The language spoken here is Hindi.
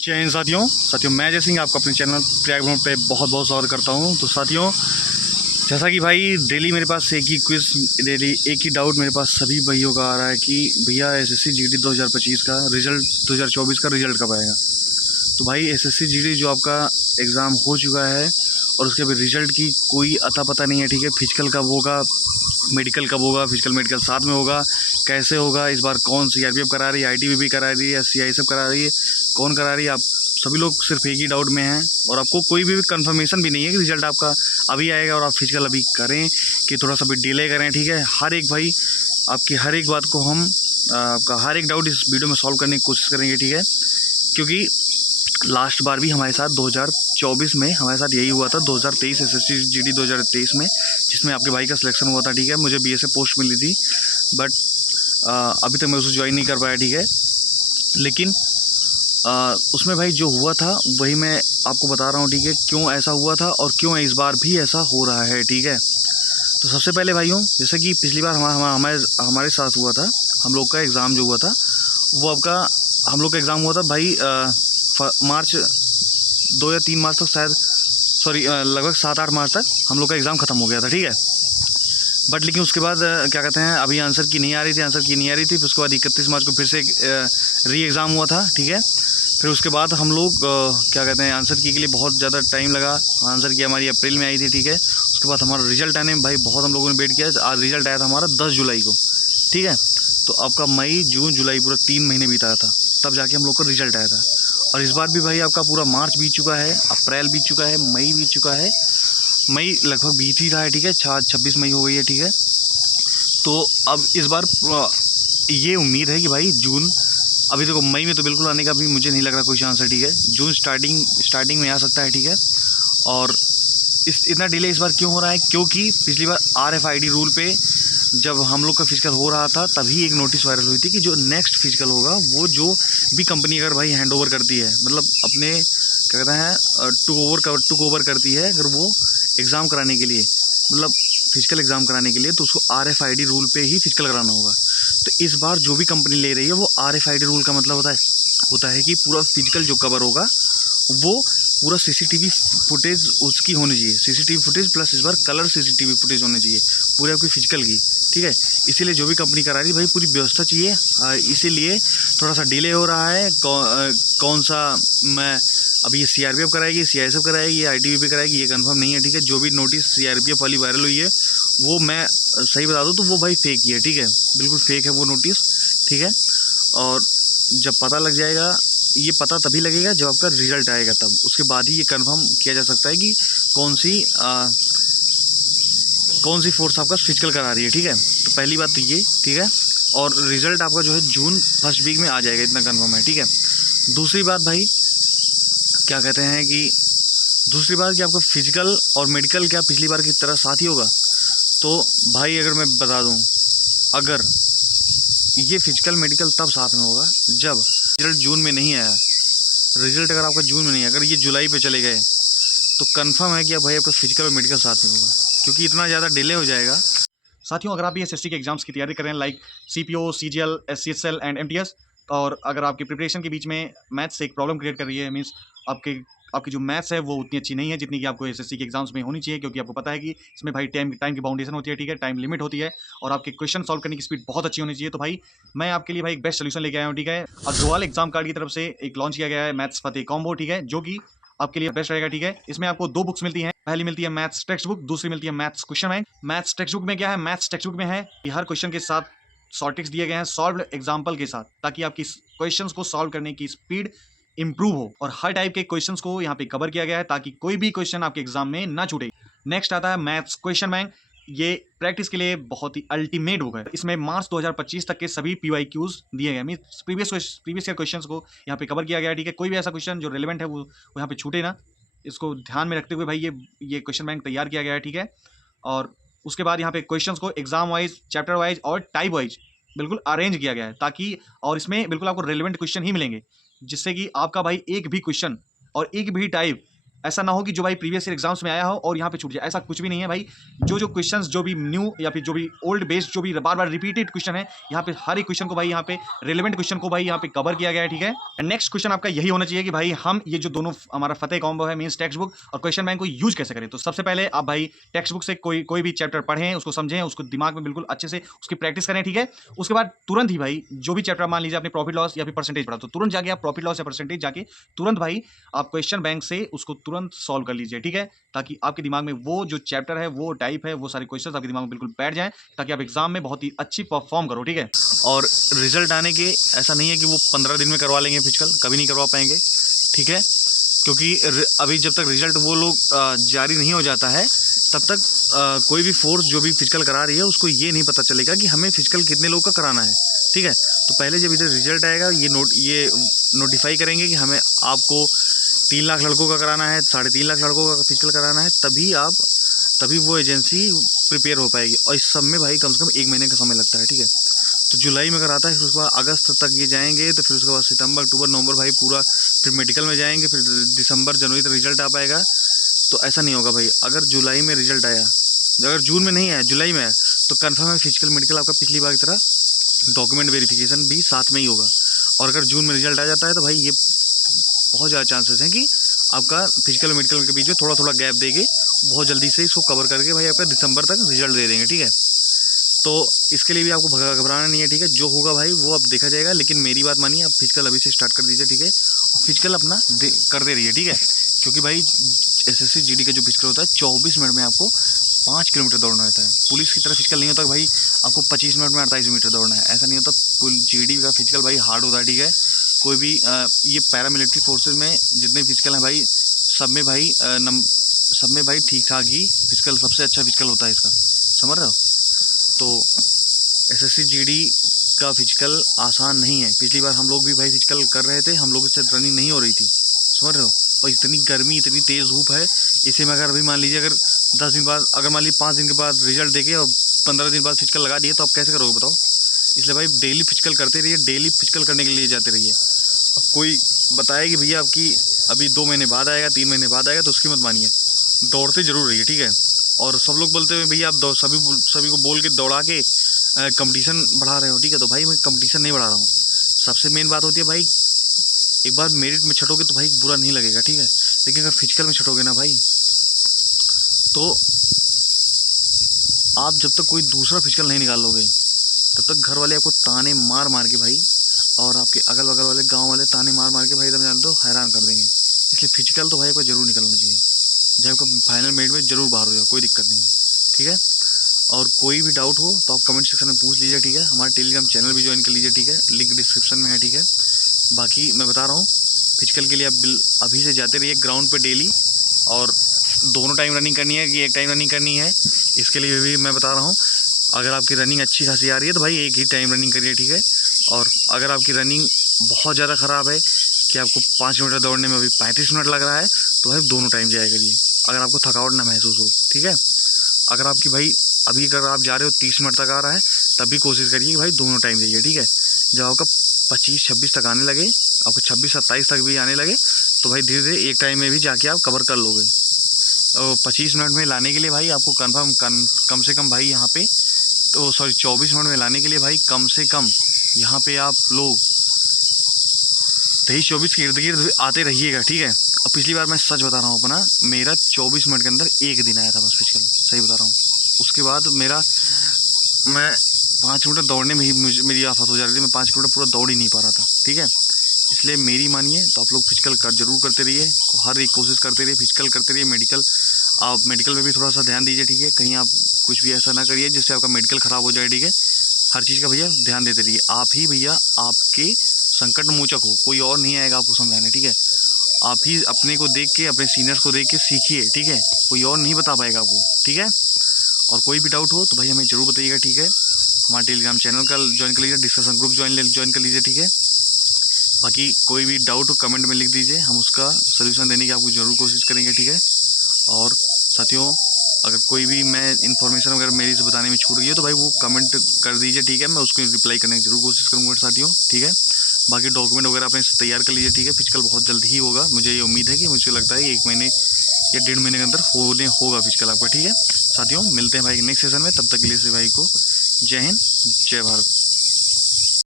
जय हिंद साथियों मैं जय सिंह आपको अपने चैनल प्रयाग भ्रमण पे बहुत बहुत स्वागत करता हूं। तो साथियों, जैसा कि भाई डेली मेरे पास एक ही क्विज़, डेली एक ही डाउट मेरे पास सभी भाइयों का आ रहा है कि भैया एसएससी जीडी 2025 का रिज़ल्ट 2024 का रिज़ल्ट कब आएगा। तो भाई एसएससी जीडी जो आपका एग्ज़ाम हो चुका है और उसके भी रिज़ल्ट की कोई अता पता नहीं है, ठीक है। फिजिकल कब होगा, मेडिकल कब होगा, फिजिकल मेडिकल साथ में होगा, कैसे होगा, इस बार कौन सीआरपीएफ करा रही है, आईटीबीपी करा रही है, सीआईएसएफ करा रही है, कौन करा रही है, आप सभी लोग सिर्फ एक ही डाउट में हैं और आपको कोई भी कंफर्मेशन भी नहीं है कि रिज़ल्ट आपका अभी आएगा और आप फिजिकल अभी करें कि थोड़ा सा भी डिले करें, ठीक है। हर एक भाई आपकी हर एक बात को हम आपका हर एक डाउट इस वीडियो में सॉल्व करने की कोशिश करेंगे, ठीक है। क्योंकि लास्ट बार भी हमारे साथ 2024 में हमारे साथ यही हुआ था, 2023 एसएससी जीडी 2023 में, जिसमें आपके भाई का सिलेक्शन हुआ था, ठीक है। मुझे बीएसएफ पोस्ट मिली थी, बट अभी तक मैं उसे ज्वाइन नहीं कर पाया, ठीक है। लेकिन उसमें भाई जो हुआ था वही मैं आपको बता रहा हूँ, ठीक है, क्यों ऐसा हुआ था और क्यों इस बार भी ऐसा हो रहा है, ठीक है। तो सबसे पहले भाइयों, जैसे कि पिछली बार हमारे साथ हुआ था, हम लोग का एग्ज़ाम जो हुआ था वो आपका हम लोग का एग्ज़ाम हुआ था भाई मार्च 2 या 3 मार्च तक, शायद सॉरी लगभग 7-8 मार्च तक हम लोग का एग्ज़ाम ख़त्म हो गया था, ठीक है। बट लेकिन उसके बाद क्या कहते हैं, अभी आंसर की नहीं आ रही थी, फिर उसके बाद 31 मार्च को फिर से री एग्ज़ाम हुआ था, ठीक है। फिर उसके बाद हम लोग क्या कहते हैं, आंसर की के लिए बहुत ज़्यादा टाइम लगा। आंसर की हमारी अप्रैल में आई थी, ठीक है। उसके बाद हमारा रिजल्ट आने में भाई बहुत हम लोगों ने वेट किया। आज रिजल्ट आया था हमारा 10 जुलाई को, ठीक है। तो आपका मई जून जुलाई पूरा 3 महीने बीता था, तब जाके हम लोग का रिजल्ट आया था। और इस बार भी भाई आपका पूरा मार्च बीत चुका है, अप्रैल बीत चुका है, मई बीत चुका है, मई लगभग बीत ही रहा है, ठीक है। 26 मई हो गई है, ठीक है। तो अब इस बार ये उम्मीद है कि भाई जून, अभी देखो मई में तो बिल्कुल आने का भी मुझे नहीं लग रहा कोई चांस है, ठीक है। जून स्टार्टिंग में आ सकता है, ठीक है। और इतना डिले इस बार क्यों हो रहा है, क्योंकि पिछली बार RFID रूल पे जब हम लोग का फिजिकल हो रहा था तभी एक नोटिस वायरल हुई थी कि जो नेक्स्ट फिजिकल होगा वो जो भी कंपनी अगर भाई हैंड ओवर करती है, मतलब अपने क्या कहते हैं टुक ओवर करती है अगर वो एग्ज़ाम कराने के लिए, मतलब फिजिकल एग्ज़ाम कराने के लिए, तो उसको RFID रूल पे ही फिजिकल कराना होगा। तो इस बार जो भी कंपनी ले रही है वो RFID रूल का मतलब होता है कि पूरा फिजिकल जो कवर होगा वो पूरा CCTV फुटेज उसकी होनी चाहिए, CCTV फुटेज प्लस इस बार कलर CCTV फुटेज होनी चाहिए पूरे आपकी फिजिकल की, ठीक है। इसीलिए जो भी कंपनी करा रही है भाई पूरी व्यवस्था चाहिए, इसीलिए थोड़ा सा डिले हो रहा है। कौन सा मैं अभी ये CRPF कराएगी, CISF कराएगी, ITBP कराएगी, ये कंफर्म नहीं है, ठीक है। जो भी नोटिस CRPF वाली वायरल हुई है वो मैं सही बता दूँ तो वो भाई फेक ही है, ठीक है, बिल्कुल फेक है वो नोटिस, ठीक है। और जब पता लग जाएगा, ये पता तभी लगेगा जब आपका रिजल्ट आएगा, तब उसके बाद ही ये कंफर्म किया जा सकता है कि कौन सी फोर्स आपका फिजिकल करा रही है, ठीक है। तो पहली बात तो ये, ठीक है। और रिज़ल्ट आपका जो है जून फर्स्ट वीक में आ जाएगा, इतना कंफर्म है, ठीक है। दूसरी बात भाई क्या कहते हैं कि दूसरी बात कि आपका फिजिकल और मेडिकल क्या पिछली बार की तरह साथ ही होगा। तो भाई अगर मैं बता दूं, अगर ये फिजिकल मेडिकल तब साथ में होगा जब रिजल्ट जून में नहीं आया। रिजल्ट अगर आपका जून में नहीं आया, अगर ये जुलाई पे चले गए तो कंफर्म है कि अब भाई आपका फिजिकल और मेडिकल साथ में होगा, क्योंकि इतना ज़्यादा डिले हो जाएगा। साथियों, अगर आप भी एसएससी के एग्जाम्स की तैयारी कर रहे हैं like CPO, CGL, SCSL and MTS, और अगर आपकी प्रिपरेशन के बीच में मैथ्स से एक प्रॉब्लम क्रिएट कर रही है, मीन्स आपकी जो मैथ्स है वो उतनी अच्छी नहीं है जितनी कि आपको एसएससी के एग्जाम्स में होनी चाहिए, क्योंकि आपको पता है कि इसमें भाई टाइम की बाउंडेशन होती है, ठीक है, टाइम लिमिट होती है, और आपके क्वेश्चन सॉल्व करने की स्पीड बहुत अच्छी होनी चाहिए। तो भाई मैं आपके लिए भाई एक बेस्ट सोल्यूशन लेके आया हूँ, ठीक है। अग्रवाल एग्जाम कार्ड की तरफ से एक लॉन्च किया गया है मैथ्स फतेह कॉम्बो, ठीक है, जो कि आपके लिए बेस्ट रहेगा, ठीक है। इसमें आपको 2 बुक्स मिलती हैं, पहली मिलती है मैथ्स टेक्स्ट बुक, दूसरी मिलती है maths question bank. Maths text book में क्या है, मैथ्स टेक्स्ट बुक में है कि हर क्वेश्चन के साथ शॉर्टिक्स दिए गए हैं सॉल्व्ड एग्जाम्पल के साथ, ताकि आपकी क्वेश्चंस को सॉल्व करने की स्पीड इंप्रूव हो, और हर टाइप के क्वेश्चंस को यहाँ पे कवर किया गया है ताकि कोई भी क्वेश्चन आपके एग्जाम में ना छूटे। नेक्स्ट आता है मैथ्स क्वेश्चन बैंक, ये प्रैक्टिस के लिए बहुत ही अल्टीमेट होगा। इसमें मार्च 2025 तक के सभी PYQs दिए गए, मींस प्रीवियस ईयर क्वेश्चंस को यहाँ पे कवर किया गया है, ठीक है। कोई भी ऐसा क्वेश्चन जो रिलेवेंट है वो यहाँ पे छूटे ना, इसको ध्यान में रखते हुए भाई ये क्वेश्चन बैंक तैयार किया गया है, ठीक है। और उसके बाद यहाँ पे क्वेश्चंस को एग्जाम वाइज, चैप्टर वाइज और टाइप वाइज बिल्कुल अरेंज किया गया है, ताकि और इसमें बिल्कुल आपको रेलिवेंट क्वेश्चन ही मिलेंगे, जिससे कि आपका भाई एक भी क्वेश्चन और एक भी टाइप ऐसा ना हो कि जो भाई प्रीवियस ईयर एग्जाम्स में आया हो और यहाँ पे छूट जाए, ऐसा कुछ भी नहीं है भाई। जो क्वेश्चंस जो भी न्यू या फिर जो भी ओल्ड बेस्ड जो भी बार बार रिपीटेड क्वेश्चन है, यहाँ पे हर एक क्वेश्चन को भाई यहाँ पे रिलेवेंट क्वेश्चन को भाई यहाँ पे कवर किया गया है, ठीक है। एंड नेक्स्ट क्वेश्चन आपका यही होना चाहिए कि भाई हम ये जो दोनों हमारा फतेह कॉम्बो है मींस टेक्स्ट बुक और क्वेश्चन बैंक को यूज कैसे करें। तो सबसे पहले आप भाई टेक्स्ट बुक से कोई भी चैप्टर पढ़ें, उसको समझें, उसको दिमाग में बिल्कुल अच्छे से उसकी प्रैक्टिस करें, ठीक है। उसके बाद तुरंत ही भाई जो भी चैप्टर मान लीजिए आपने प्रॉफिट लॉस या फिर परसेंटेज पढ़ा, तो तुरंत जाके आप प्रॉफिट लॉस या परसेंटेज जाके तुरंत भाई आप क्वेश्चन बैंक से उसको तुरंत सॉल्व कर लीजिए, ठीक है। ताकि आपके दिमाग में वो जो चैप्टर है, वो टाइप है, वो सारे क्वेश्चन आपके दिमाग में बिल्कुल बैठ जाए, ताकि आप एग्जाम में बहुत ही अच्छी परफॉर्म करो, ठीक है। और रिजल्ट आने के ऐसा नहीं है कि वो 15 दिन में करवा लेंगे फिजिकल, कभी नहीं करवा पाएंगे, ठीक है। क्योंकि अभी जब तक रिजल्ट वो लोग जारी नहीं हो जाता है तब तक कोई भी फोर्स जो भी फिजिकल करा रही है उसको ये नहीं पता चलेगा कि हमें फिजिकल कितने लोग का कराना है, ठीक है। तो पहले जब इधर रिजल्ट आएगा ये नोटिफाई करेंगे कि हमें आपको 3 लाख लड़कों का कराना है, 3.5 लाख लड़कों का फिजिकल कराना है, तभी वो एजेंसी प्रिपेयर हो पाएगी। और इस सब में भाई कम से कम 1 महीने का समय लगता है, ठीक है। तो जुलाई में कराता है, फिर उसके बाद अगस्त तक ये जाएंगे, तो फिर उसके बाद सितंबर अक्टूबर नवंबर भाई पूरा, फिर मेडिकल में जाएंगे, फिर दिसंबर जनवरी तक रिजल्ट आ पाएगा। तो ऐसा नहीं होगा भाई, अगर जुलाई में रिजल्ट आया, अगर जून में नहीं आया, जुलाई में आया, तो कन्फर्म है फिजिकल मेडिकल आपका पिछली बार की तरह डॉक्यूमेंट वेरिफिकेशन भी साथ में ही होगा। और अगर जून में रिजल्ट आ जाता है तो भाई ये बहुत ज़्यादा चांसेस हैं कि आपका फिजिकल मेडिकल के बीच में थोड़ा थोड़ा गैप देके बहुत जल्दी से इसको कवर करके भाई आपका दिसंबर तक रिजल्ट दे देंगे, ठीक है। तो इसके लिए भी आपको घबराना नहीं है, ठीक है। जो होगा भाई वो अब देखा जाएगा, लेकिन मेरी बात मानिए, आप फिजिकल अभी से स्टार्ट कर दीजिए, ठीक है। और फिजिकल अपना करते रहिए, ठीक है। क्योंकि भाई एसएससी जीडी का जो फिजिकल होता है 24 मिनट में आपको 5 किलोमीटर दौड़ना होता है। पुलिस की तरह फिजिकल नहीं होता भाई आपको 25 मिनट में 48 मीटर दौड़ना है, ऐसा नहीं होता। जीडी का फिजिकल भाई हार्ड होता है, ठीक है। कोई भी ये पैरामिलिट्री फोर्सेज में जितने फिजिकल हैं भाई, सब में भाई ठीक ठाक ही फिजिकल, सबसे अच्छा फिजिकल होता है इसका, समझ रहे हो। तो एसएससी जीडी का फिजिकल आसान नहीं है। पिछली बार हम लोग भी भाई फिजिकल कर रहे थे, हम लोग से रनिंग नहीं हो रही थी, समझ रहे हो। और इतनी गर्मी, इतनी तेज़ धूप है, इसे में अगर अभी मान लीजिए अगर 10 दिन बाद, अगर मान लीजिए 5 दिन के बाद रिजल्ट देके और 15 दिन बाद फिजिकल लगा दिए तो आप कैसे करोगे बताओ। इसलिए भाई डेली फिजिकल करते रहिए, डेली फिजिकल करने के लिए जाते रहिए। और कोई बताया कि भैया आपकी अभी 2 महीने बाद आएगा, 3 महीने बाद आएगा, तो उसकी मत मानिए, दौड़ते जरूर रहिए, ठीक है। और सब लोग बोलते हुए भैया आप सभी को बोल के दौड़ा के कंपटीशन बढ़ा रहे हो, ठीक है। तो भाई मैं कंपटीशन नहीं बढ़ा रहा हूँ। सबसे मेन बात होती है भाई, एक बार मेरिट में छटोगे तो भाई बुरा नहीं लगेगा, ठीक है। लेकिन अगर फिजिकल में छटोगे ना भाई, तो आप जब तक कोई दूसरा फिजिकल नहीं निकाल लोगे तब तक घर वाले आपको ताने मार मार के भाई, और आपके अगल बगल वाले गांव वाले ताने मार मार के भाई एकदम जान दो हैरान कर देंगे। इसलिए फिजिकल तो भाई आपको जरूर निकलना चाहिए, जब आपको फाइनल मेरिट में जरूर बाहर हो जाओ, कोई दिक्कत नहीं है, ठीक है। और कोई भी डाउट हो तो आप कमेंट सेक्शन में पूछ लीजिए, ठीक है। हमारा टेलीग्राम चैनल भी ज्वाइन कर लीजिए, ठीक है, लिंक डिस्क्रिप्शन में है, ठीक है। बाकी मैं बता रहा हूँ, फिजिकल के लिए आप अभी से जाते रहिए ग्राउंड पे डेली, और दोनों टाइम रनिंग करनी है कि एक टाइम रनिंग करनी है, इसके लिए भी मैं बता रहा हूँ। अगर आपकी रनिंग अच्छी खासी आ रही है तो भाई एक ही टाइम रनिंग करिए, ठीक है। और अगर आपकी रनिंग बहुत ज़्यादा ख़राब है कि आपको 5 मीटर दौड़ने में अभी 35 मिनट लग रहा है, तो भाई दोनों टाइम जाया करिए, अगर आपको थकावट ना महसूस हो, ठीक है। अगर आपकी भाई अभी अगर आप जा रहे हो 30 मिनट तक आ रहा है, तब भी कोशिश करिए कि भाई दोनों टाइम जाइए, ठीक है। जब आपका 25-26 तक आने लगे, आपको 26-27 तक भी आने लगे, तो भाई धीरे धीरे एक टाइम में भी जाके आप कवर कर लोगे। और 25 मिनट में लाने के लिए भाई आपको कम से कम भाई यहाँ पे, तो सॉरी 24 मिनट में लाने के लिए भाई कम से कम यहाँ पे आप लोग 23-24 के इर्द गिर्द आते रहिएगा, ठीक है। और पिछली बार मैं सच बता रहा हूँ अपना, मेरा 24 मिनट के अंदर 1 दिन आया था बस फिजिकल, सही बता रहा हूँ। उसके बाद मैं 5 किलोमीटर दौड़ने में ही मेरी आफत हो जा रही थी, मैं 5 किलोमीटर पूरा दौड़ ही नहीं पा रहा था, ठीक है। इसलिए मेरी मानिए तो आप लोग फिजिकल जरूर करते रहिए, हर एक कोशिश करते रहिए, फिजिकल करते रहिए। आप मेडिकल में भी थोड़ा सा ध्यान दीजिए, ठीक है। कहीं आप कुछ भी ऐसा ना करिए जिससे आपका मेडिकल ख़राब हो जाए, ठीक है। हर चीज़ का भैया ध्यान देते रहिए, आप ही भैया आपके संकट मोचक हो, कोई और नहीं आएगा आपको समझाने, ठीक है। आप ही अपने को देख के, अपने सीनियर्स को देख के सीखिए, ठीक है, कोई और नहीं बता पाएगा आपको, ठीक है। और कोई भी डाउट हो तो भाई हमें ज़रूर बताइएगा, ठीक है। हमारे टेलीग्राम चैनल का ज्वाइन कर लीजिए, डिस्कशन ग्रुप ज्वाइन कर लीजिए, ठीक है। बाकी कोई भी डाउट हो कमेंट में लिख दीजिए, हम उसका सोल्यूशन देने की आपको ज़रूर कोशिश करेंगे, ठीक है। और साथियों, अगर कोई भी मैं इन्फॉर्मेशन अगर मेरी से बताने में छूट गई है तो भाई वो कमेंट कर दीजिए, ठीक है। मैं उसको रिप्लाई करने की जरूर कोशिश करूँगा साथियों, ठीक है। बाकी डॉक्यूमेंट वगैरह अपने तैयार कर लीजिए, ठीक है। फिजिकल बहुत जल्द ही होगा, मुझे ये उम्मीद है कि मुझे लगता है 1 महीने या 1.5 महीने के अंदर होने होगा फिजिकल आपका। ठीक है साथियों, मिलते हैं भाई नेक्स्ट सेशन में, तब तक के लिए से भाई को जय हिंद जय भारत।